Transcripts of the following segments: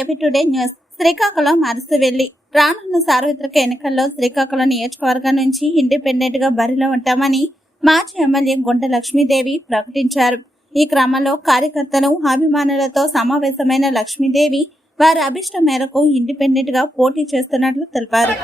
AP today news. Srikakulam Arasavalli రానున్న సార్వత్రిక ఎన్నికల్లో శ్రీకాకుళం నియోజకవర్గం నుంచి ఇండిపెండెంట్ గా బరిలో ఉంటామని మాజీ ఎమ్మెల్యే గుంట లక్ష్మీదేవి ప్రకటించారు. ఈ క్రమంలో కార్యకర్తలు అభిమానులతో సమావేశమైన లక్ష్మీదేవి వారి అభిష్టం మేరకు ఇండిపెండెంట్ గా పోటీ చేస్తున్నట్లు తెలిపారు.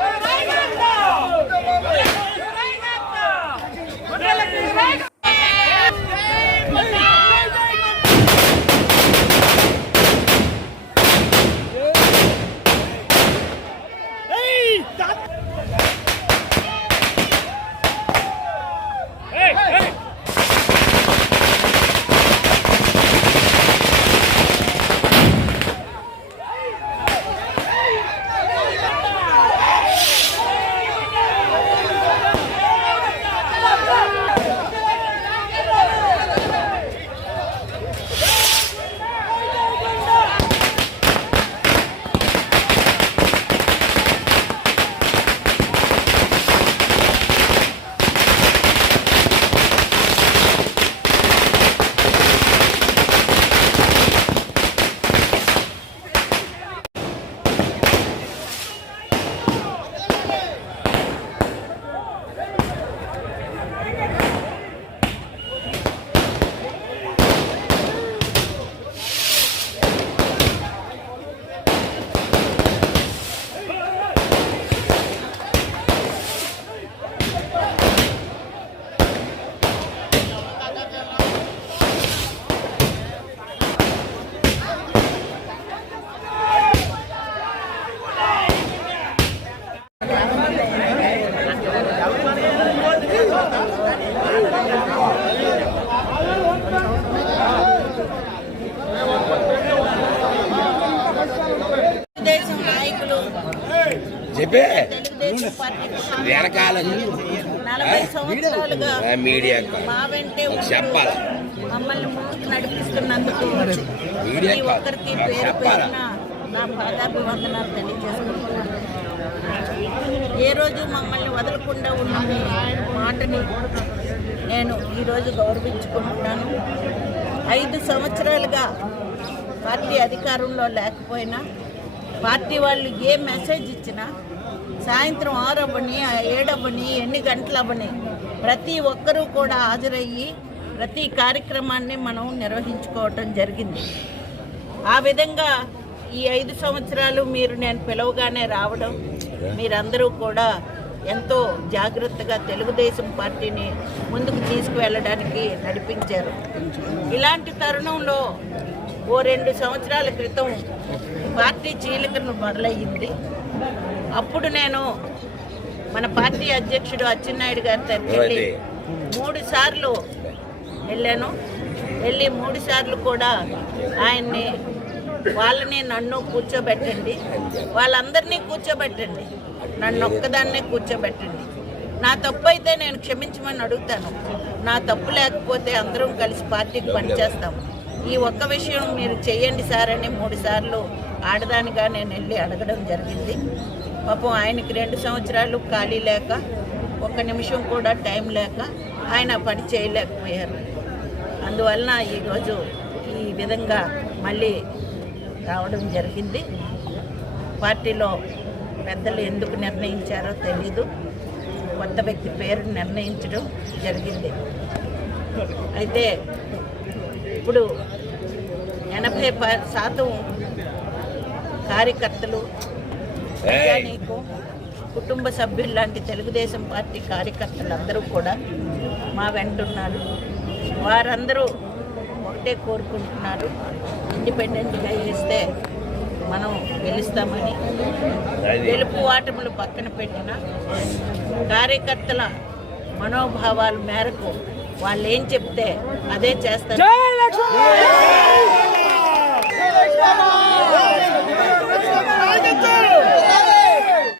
మమ్మల్ని ముందుకు నడిపిస్తున్నందుకు ప్రతి ఒక్కరికి పేరు పేరున నా పాదాభివందనాలు తెలియజేసుకుంటున్నాను. ఏ రోజు మమ్మల్ని వదలకుండా ఉన్న మాటని నేను ఈరోజు గౌరవించుకుంటున్నాను. 5 సంవత్సరాలుగా పార్టీ అధికారంలో లేకపోయినా పార్టీ వాళ్ళు ఏ మెసేజ్ ఇచ్చినా సాయంత్రం 6 అవ్వని 7 అవ్వని ఎన్ని గంటలు అవ్వని ప్రతి ఒక్కరూ కూడా హాజరయ్యి ప్రతి కార్యక్రమాన్ని మనం నిర్వహించుకోవటం జరిగింది. ఆ విధంగా ఈ 5 సంవత్సరాలు నేను పిలవగానే రావడం, మీరందరూ కూడా ఎంతో జాగ్రత్తగా తెలుగుదేశం పార్టీని ముందుకు తీసుకువెళ్ళడానికి నడిపించారు. ఇలాంటి తరుణంలో 2 సంవత్సరాల క్రితం పార్టీ చీలికను మొదలయ్యింది. అప్పుడు నేను మన పార్టీ అధ్యక్షుడు అచ్చెన్నాయుడు గారి తరఫున 3 సార్లు వెళ్ళాను. 3 సార్లు కూడా ఆయన్ని వాళ్ళని నన్ను కూర్చోబెట్టండి, వాళ్ళందరినీ కూర్చోబెట్టండి, నన్ను ఒక్కదాన్నే కూర్చోబెట్టండి. నా తప్పు అయితే నేను క్షమించమని అడుగుతాను. నా తప్పు లేకపోతే అందరం కలిసి పార్టీకి పనిచేస్తాము. ఈ ఒక్క విషయం మీరు చేయండి సార్ అని 3 సార్లు ఆడదానిగా నేను వెళ్ళి అడగడం జరిగింది. పాపం ఆయనకి 2 సంవత్సరాలు ఖాళీ లేక 1 నిమిషం కూడా టైం లేక ఆయన పని చేయలేకపోయారు. అందువలన ఈరోజు ఈ విధంగా మళ్ళీ రావడం జరిగింది. పార్టీలో పెద్దలు ఎందుకు నిర్ణయించారో తెలీదు, కొత్త వ్యక్తి పేరు నిర్ణయించడం జరిగింది. అయితే ఇప్పుడు 80% కార్యకర్తలు, ప్రజానీకం, కుటుంబ సభ్యులు లాంటి తెలుగుదేశం పార్టీ కార్యకర్తలందరూ కూడా మా వెంటున్నారు. వారందరూ ఒకటే కోరుకుంటున్నారు, ఇండిపెండెంట్గా వేస్తే మనం గెలుస్తామని. గెలుపు ఓటములు పక్కన పెట్టిన కార్యకర్తల మనోభావాల మేరకు వాళ్ళు ఏం చెప్తే అదే చేస్తారు.